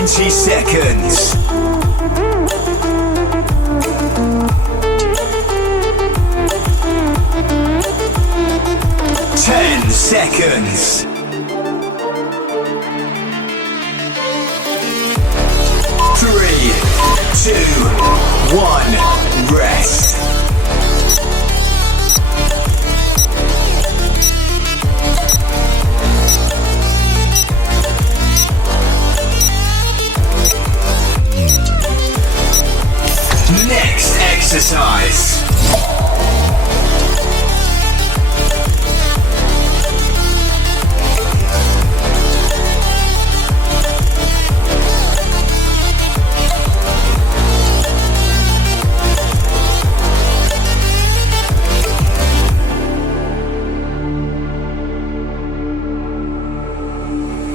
20 seconds. 10 seconds. 3, 2, 1, rest. Next exercise.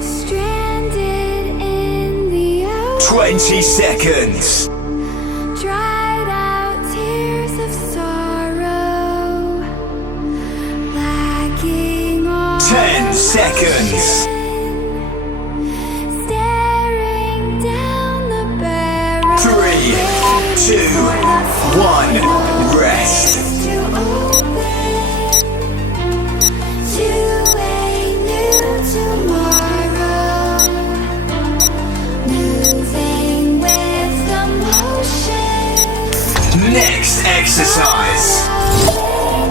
Stranded in the ocean, 20 seconds. dried out tears of sorrow, lacking all 10 seconds. staring down the barrel. 3, 2, 1, rest. To open to a new tomorrow, moving with the motion. Next exercise.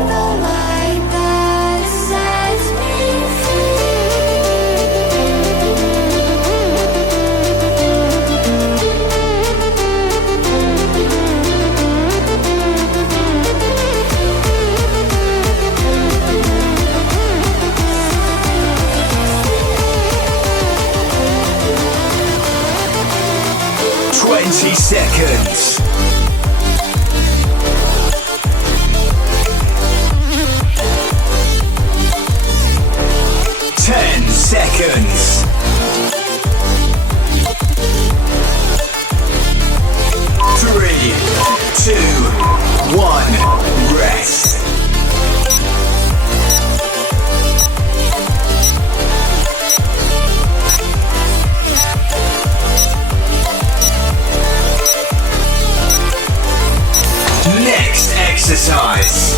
The light that sets me free. 20 seconds. 10 seconds. 3, 2, 1, rest. Next exercise.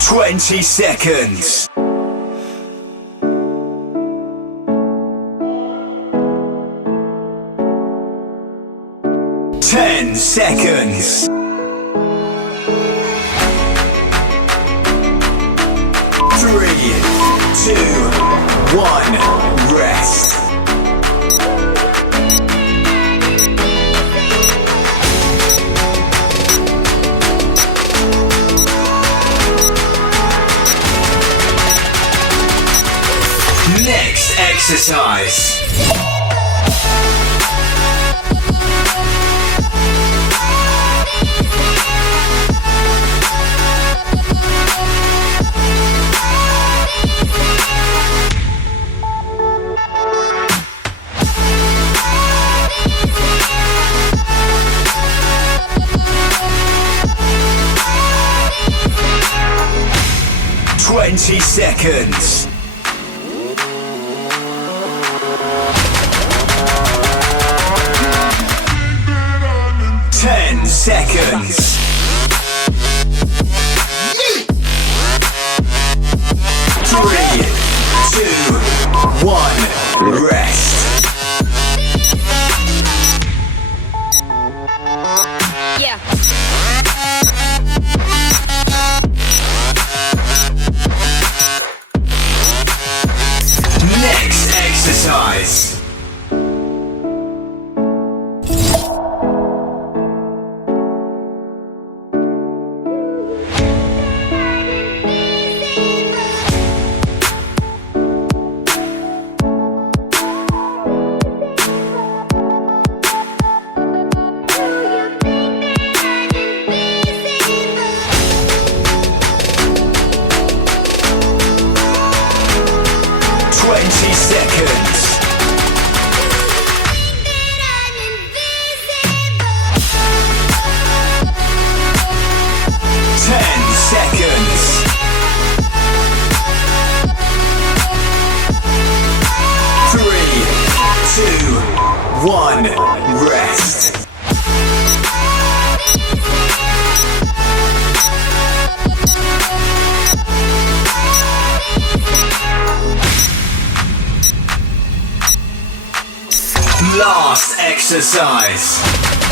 Twenty seconds. 10 seconds. 3, 2, 1, rest. Next exercise. Twenty seconds. 10 seconds. 3, 2, 1, rest. Yeah. Next exercise. 10 1, rest. Last exercise.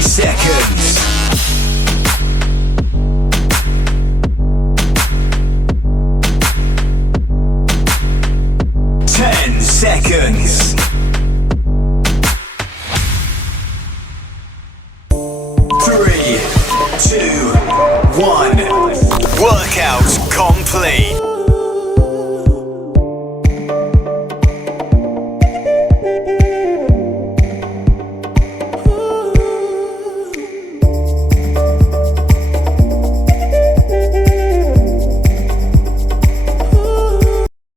Seconds. 10 seconds. 3, 2, 1. Workout complete.